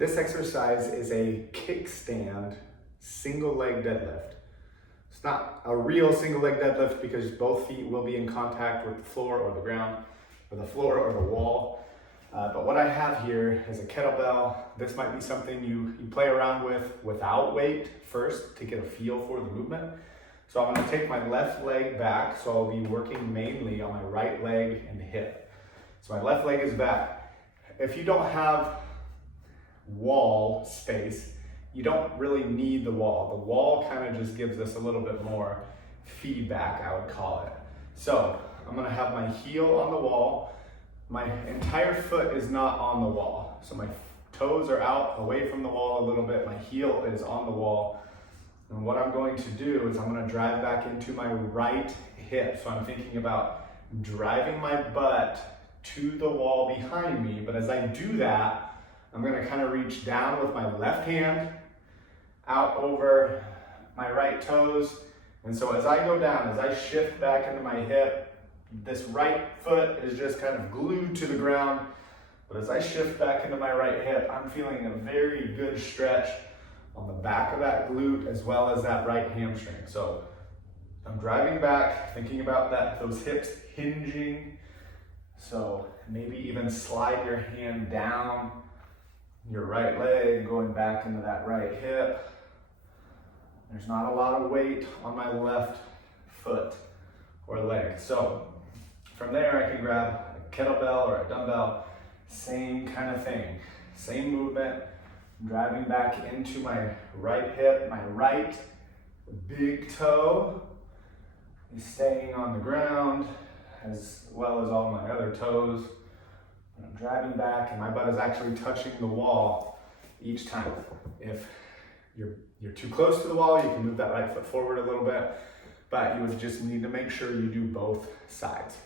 This exercise is a kickstand single leg deadlift. It's not a real single leg deadlift because both feet will be in contact with the floor or the ground, or the floor or the wall. But what I have here is a kettlebell. This might be something you play around with without weight first to get a feel for the movement. So I'm gonna take my left leg back, so I'll be working mainly on my right leg and hip. So my left leg is back. If you don't have wall space, you don't really need the wall. The wall kind of just gives us a little bit more feedback, I would call it. So I'm gonna have my heel on the wall. My entire foot is not on the wall. So my toes are out away from the wall a little bit. My heel is on the wall. And what I'm going to do is I'm gonna drive back into my right hip. So I'm thinking about driving my butt to the wall behind me. But as I do that, I'm gonna kind of reach down with my left hand out over my right toes. And so as I go down, as I shift back into my hip, this right foot is just kind of glued to the ground. But as I shift back into my right hip, I'm feeling a very good stretch on the back of that glute as well as that right hamstring. So I'm driving back, thinking about those hips hinging. So maybe even slide your hand down your right leg, going back into that right hip. There's not a lot of weight on my left foot or leg. So from there I can grab a kettlebell or a dumbbell, same kind of thing, same movement, driving back into my right hip. My right big toe is staying on the ground as well as all my other toes. I'm driving back and my butt is actually touching the wall each time. If you're too close to the wall, you can move that right foot forward a little bit, but you would just need to make sure you do both sides.